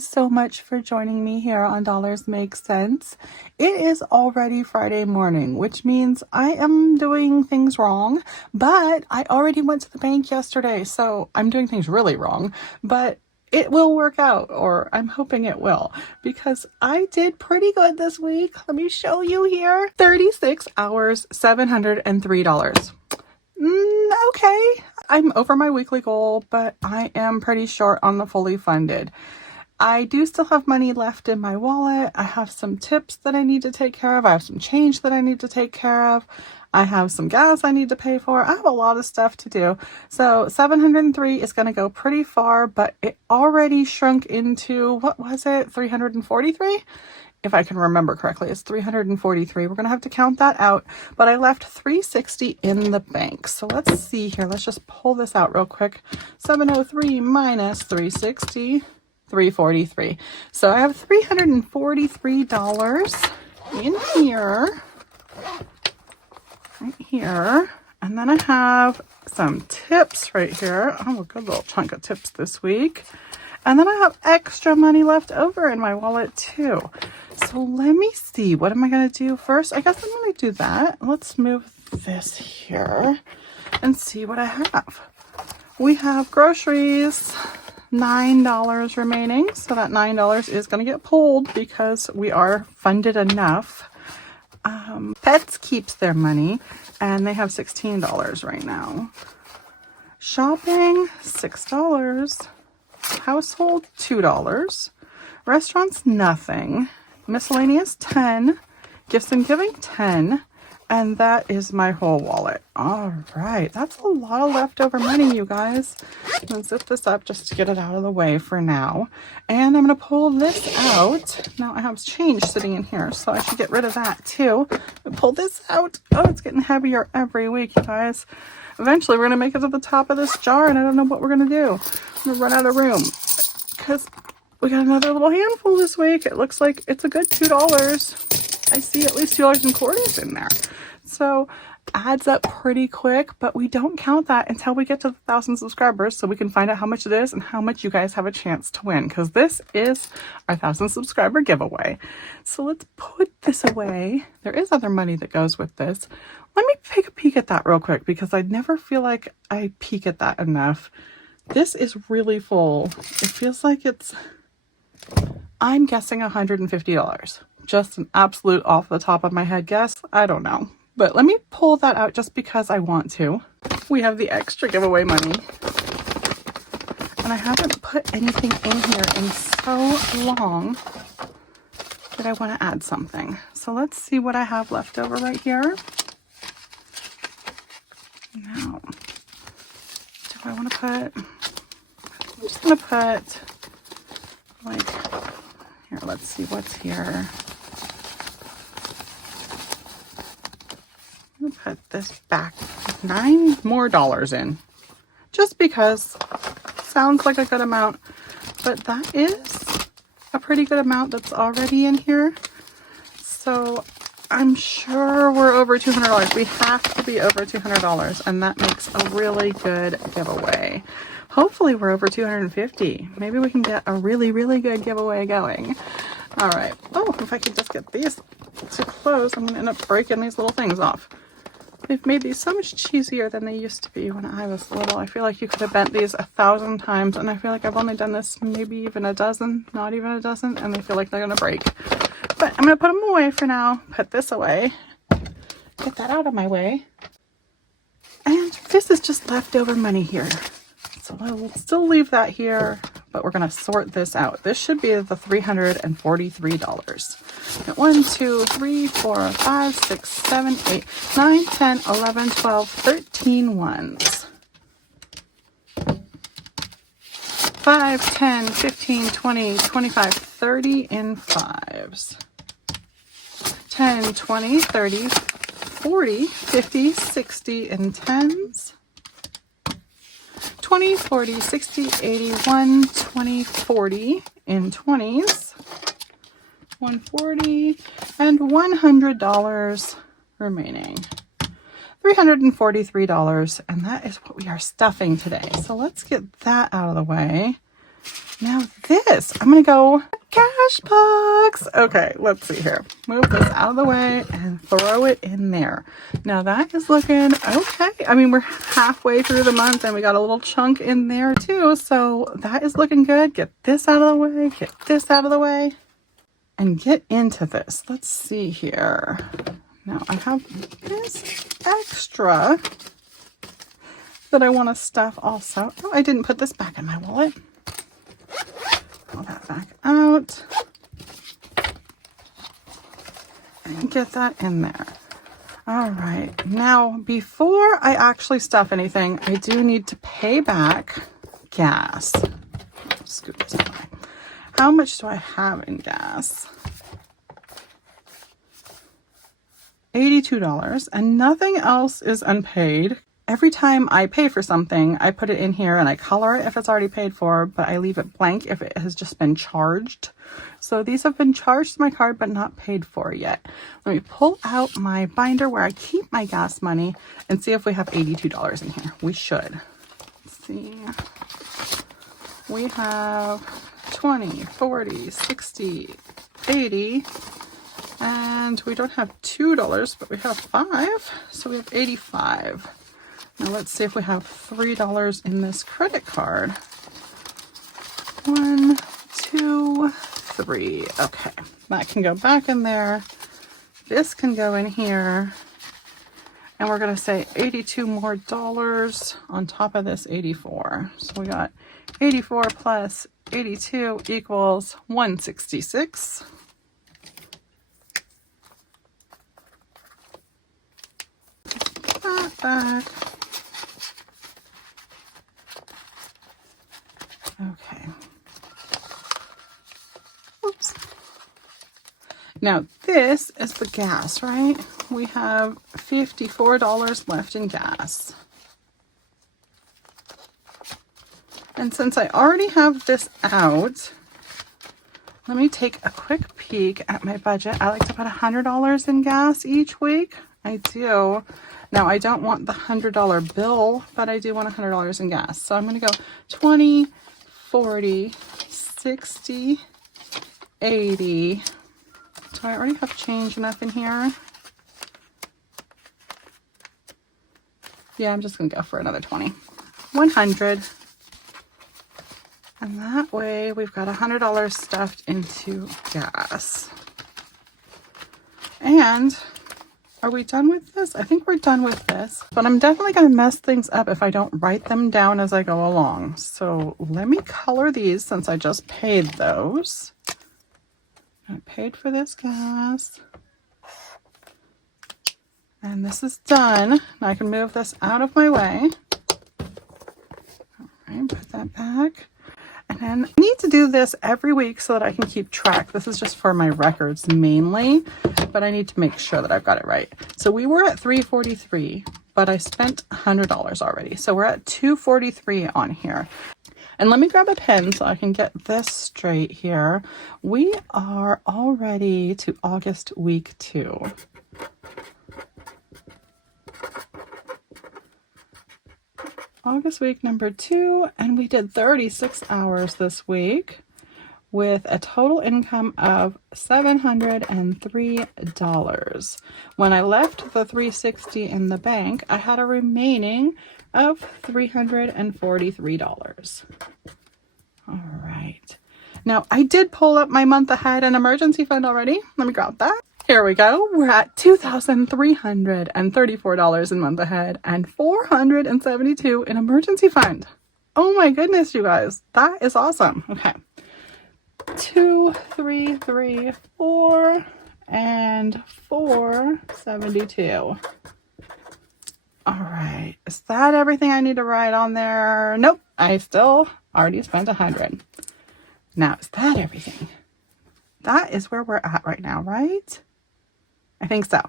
guys so much for joining me here on Dollars Make Sense. It is already Friday morning, which means I am doing things wrong, but I already went to the bank yesterday, so I'm doing things really wrong, but it will work out, or I'm hoping it will, because I did pretty good this week. Let me show you here. 36 hours, $703. Okay, I'm over my weekly goal, but I am pretty short on the fully funded. I do still have money left in my wallet. I have some tips that I need to take care of. I have some change that I need to take care of. I have some gas I need to pay for. I have a lot of stuff to do. So 703 is going to go pretty far, but it already shrunk into, what was it, 343? If I can remember correctly, it's 343. We're going to have to count that out, but I left 360 in the bank. So let's see here. Let's just pull this out real quick. 703 minus 360, 343. So I have $343 in here, right here. And then I have some tips right here. Oh, a good little chunk of tips this week. And then I have extra money left over in my wallet too. So let me see, what am I going to do first? I guess I'm going to do that. Let's move this here and see what I have. We have groceries, $9 remaining. So that $9 is going to get pulled because we are funded enough. Pets keeps their money and they have $16 right now. Shopping, $6. Household, $2. Restaurants, nothing. Miscellaneous, 10. Gifts and giving, 10. And that is my whole wallet. All right, that's a lot of leftover money, you guys. I'm gonna zip this up just to get it out of the way for now. And I'm gonna pull this out. Now I have change sitting in here, so I should get rid of that too. Pull this out. Oh, it's getting heavier every week, you guys. Eventually we're gonna make it to the top of this jar and I don't know what we're gonna do. I'm gonna run out of room because we got another little handful this week. It looks like it's a good $2. I see at least $2.25 in there. So adds up pretty quick, but we don't count that until we get to 1,000 subscribers so we can find out how much it is and how much you guys have a chance to win, because this is our 1,000 subscriber giveaway. So let's put this away. There is other money that goes with this. Let me take a peek at that real quick because I never feel like I peek at that enough. This is really full. It feels like it's, I'm guessing $150. Just an absolute off the top of my head guess. I don't know. But let me pull that out just because I want to. We have the extra giveaway money. And I haven't put anything in here in so long that I want to add something. So let's see what I have left over right here. Now, do I want to put, I'm just going to put, like, here, let's see what's here. I'm going to put this back, $9 more in, just because it sounds like a good amount, but that is a pretty good amount that's already in here. So I'm sure we're over $200. We have to be over $200, and that makes a really good giveaway. Hopefully we're over 250. Maybe we can get a really, really good giveaway going. All right. Oh, if I could just get these to close, I'm going to end up breaking these little things off. They've made these so much cheesier than they used to be when I was little. I feel like you could have bent these 1,000 times, and I feel like I've only done this maybe even a dozen, not even a dozen, and they feel like they're going to break. But I'm going to put them away for now. Put this away. Get that out of my way. And this is just leftover money here. So we'll still leave that here, but we're going to sort this out. This should be the $343. 1, 2, 3, 4, 5, 6, 7, 8, 9, 10, 11, 12, 13 ones. 5, 10, 15, 20, 25, 30 in fives. 10, 20, 30, 40, 50, 60 in tens. 20, 40, 60, 80, 1, 20, 40 in 20s. 140 and $100 remaining. $343, and that is what we are stuffing today. So let's get that out of the way. Now this, I'm going to go cash box. Okay, let's see here. Move this out of the way and throw it in there. Now that is looking okay. I mean, we're halfway through the month and we got a little chunk in there too. So that is looking good. Get this out of the way. Get this out of the way. And get into this. Let's see here. Now I have this extra that I want to stuff also. Oh, I didn't put this back in my wallet. Pull that back out. And get that in there. All right. Now, before I actually stuff anything, I do need to pay back gas. Scoot this away. How much do I have in gas? $82, and nothing else is unpaid. Every time I pay for something, I put it in here and I color it if it's already paid for, but I leave it blank if it has just been charged. So these have been charged to my card, but not paid for yet. Let me pull out my binder where I keep my gas money and see if we have $82 in here. We should. Let's see. We have 20, 40, 60, 80, and we don't have $2, but we have 5, so we have 85. Now let's see if we have $3 in this credit card. 1, 2, 3. Okay, that can go back in there. This can go in here. And we're going to say $82 more on top of this 84. So we got 84 plus 82 equals 166. Put that back. Okay. Oops. Now this is the gas, right? We have $54 left in gas. And since I already have this out, let me take a quick peek at my budget. I like to put $100 in gas each week. I do. Now I don't want the $100 bill, but I do want $100 in gas. So I'm going to go 20, 40, 60, 80. Do I already have change enough in here? Yeah, I'm just going to go for another 20. 100. And that way we've got $100 stuffed into gas. And are we done with this? I think we're done with this, but I'm definitely going to mess things up if I don't write them down as I go along. So let me color these since I just paid those. I paid for this gas. And this is done. Now I can move this out of my way. All right, put that back. And then I need to do this every week so that I can keep track. This is just for my records mainly, but I need to make sure that I've got it right. So we were at $343, but I spent $100 already. So we're at $243 on here. And let me grab a pen so I can get this straight here. We are already to August week 2. August week number 2, and we did 36 hours this week with a total income of $703. When I left the $360 in the bank, I had a remaining of $343. All right. Now, I did pull up my month ahead and emergency fund already. Let me grab that. Here we go. We're at $2,334 in month ahead and $472 in emergency fund. Oh my goodness, you guys. That is awesome. Okay. 2, 3, 3, 4, and 472. All right. Is that everything I need to write on there? Nope. I still already spent 100. Now, is that everything? That is where we're at right now, right? I think so.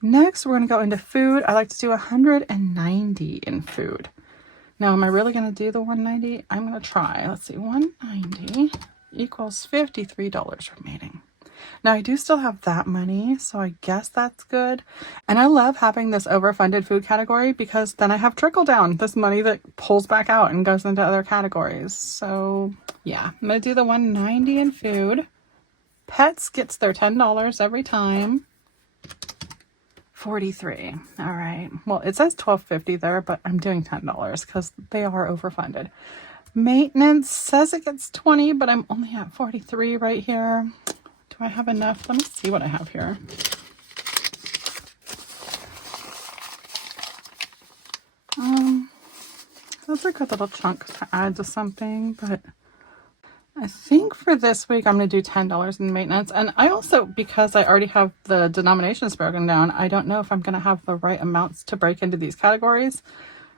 Next, we're going to go into food. I like to do 190 in food. Now, am I really going to do the 190? I'm going to try. Let's see. 190 equals $53 remaining. Now I do still have that money, so I guess that's good. And I love having this overfunded food category because then I have trickle down, this money that pulls back out and goes into other categories. So yeah, I'm gonna do the $190 in food. Pets gets their $10 every time. 43. All right. Well, it says $12.50 there, but I'm doing $10 because they are overfunded. Maintenance says it gets 20, but I'm only at 43 right here. Do I have enough? Let me see what I have here. That's a good little chunk to add to something, but I think for this week, I'm going to do $10 in maintenance. And I also, because I already have the denominations broken down, I don't know if I'm going to have the right amounts to break into these categories,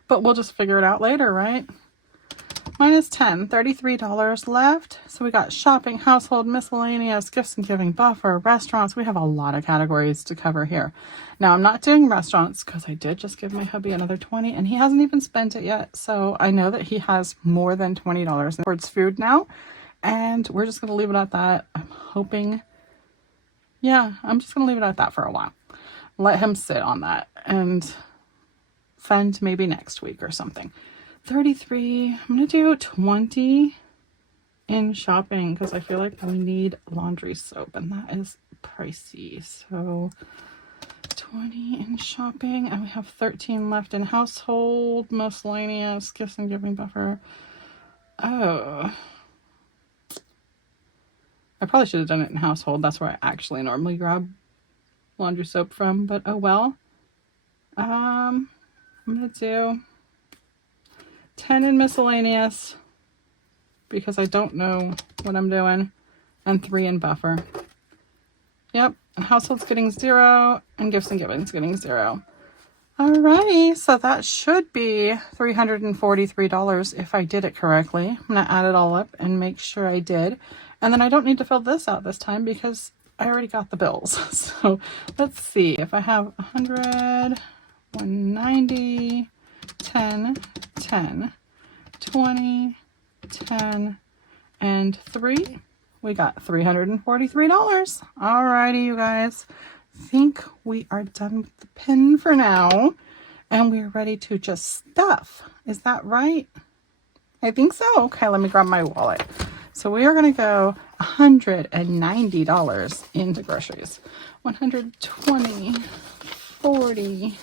but we'll just figure it out later, right? Minus 10, $33 left. So we got shopping, household, miscellaneous, gifts and giving, buffer, restaurants. We have a lot of categories to cover here. Now I'm not doing restaurants because I did just give my hubby another 20 and he hasn't even spent it yet. So I know that he has more than $20 towards food now. And we're just going to leave it at that. I'm hoping, yeah, I'm just going to leave it at that for a while. Let him sit on that and fund maybe next week or something. 33, I'm going to do 20 in shopping because I feel like we need laundry soap and that is pricey. So 20 in shopping and we have 13 left in household, miscellaneous, gifts and giving, buffer. Oh. I probably should have done it in household. That's where I actually normally grab laundry soap from, but oh well. I'm going to do 10 in miscellaneous because I don't know what I'm doing, and 3 in buffer. Yep, and household's getting 0 and gifts and giving's getting 0. Alrighty, so that should be $343 if I did it correctly. I'm going to add it all up and make sure I did. And then I don't need to fill this out this time because I already got the bills. So let's see if I have 100, 190, 10, 10, 20, 10, and 3. We got $343. Alrighty, you guys. Think we are done with the pin for now. And we're ready to just stuff. Is that right? I think so. Okay, let me grab my wallet. So we are going to go $190 into groceries. 120, 40,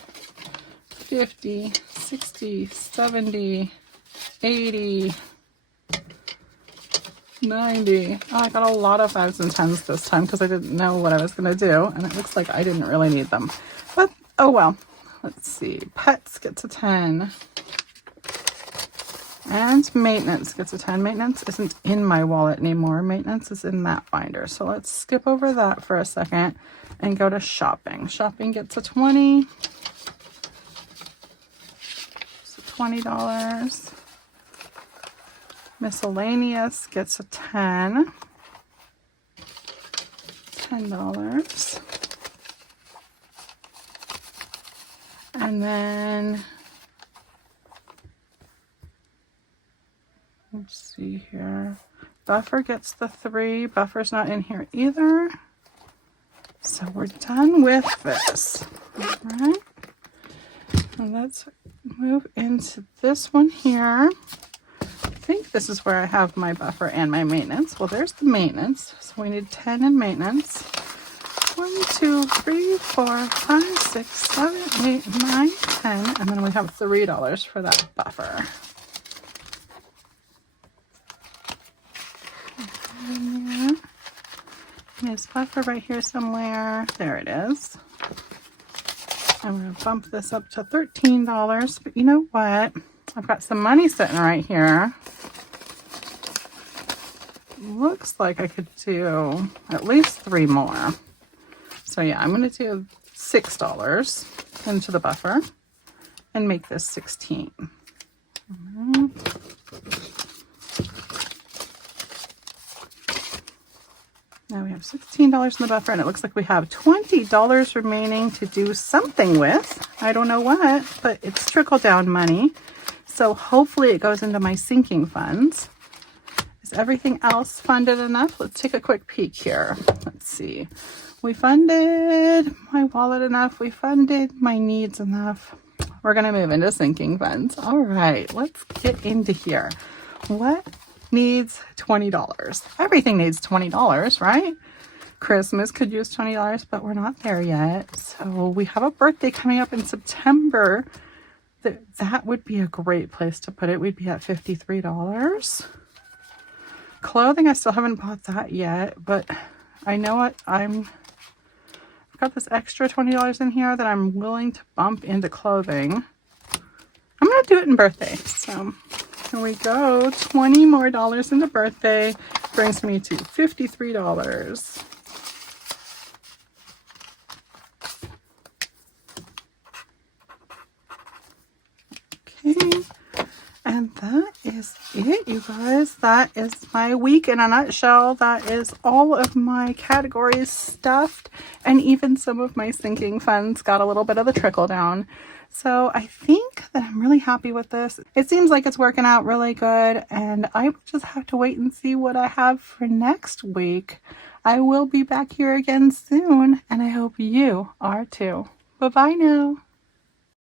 50, 60, 70, 80, 90. Oh, I got a lot of 5s and 10s this time because I didn't know what I was going to do. And it looks like I didn't really need them. But, oh well. Let's see. Pets gets a 10. And maintenance gets a 10. Maintenance isn't in my wallet anymore. Maintenance is in that binder. So let's skip over that for a second and go to shopping. Shopping gets a 20. So $20. Miscellaneous gets a 10. $10. And then let's see here. Buffer gets the 3. Buffer's not in here either. So we're done with this. All right. And let's move into this one here. I think this is where I have my buffer and my maintenance. Well, there's the maintenance. So we need 10 in maintenance. 1, 2, 3, 4, 5, 6, 7, 8, 9, 10. And then we have $3 for that buffer. There's buffer right here somewhere. There it is. I'm going to bump this up to $13. But you know what? I've got some money sitting right here. Looks like I could do at least 3 more. So yeah, I'm going to do $6 into the buffer and make this 16. Now we have $16 in the buffer, and it looks like we have $20 remaining to do something with. I don't know what, but it's trickle down money. So hopefully it goes into my sinking funds. Is Is everything else funded enough? Let's take a quick peek here. Let's see. We funded my wallet enough. We funded my needs enough. We're going to move into sinking funds. All right, let's get into here. What needs $20? Everything needs $20, right? Christmas could use $20, but we're not there yet. So we have a birthday coming up in September. That would be a great place to put it. We'd be at $53. Clothing, I still haven't bought that yet, but I know what I've got this extra $20 in here that I'm willing to bump into clothing. I'm going to do it in birthday. So here we go. $20 more into birthday brings me to $53. Okay, and that is it, you guys. That is my week in a nutshell. That is all of my categories stuffed, and even some of my sinking funds got a little bit of the trickle down. So I think that I'm really happy with this. It seems like it's working out really good, and I will just have to wait and see what I have for next week. I will be back here again soon, and I hope you are too. Bye-bye now.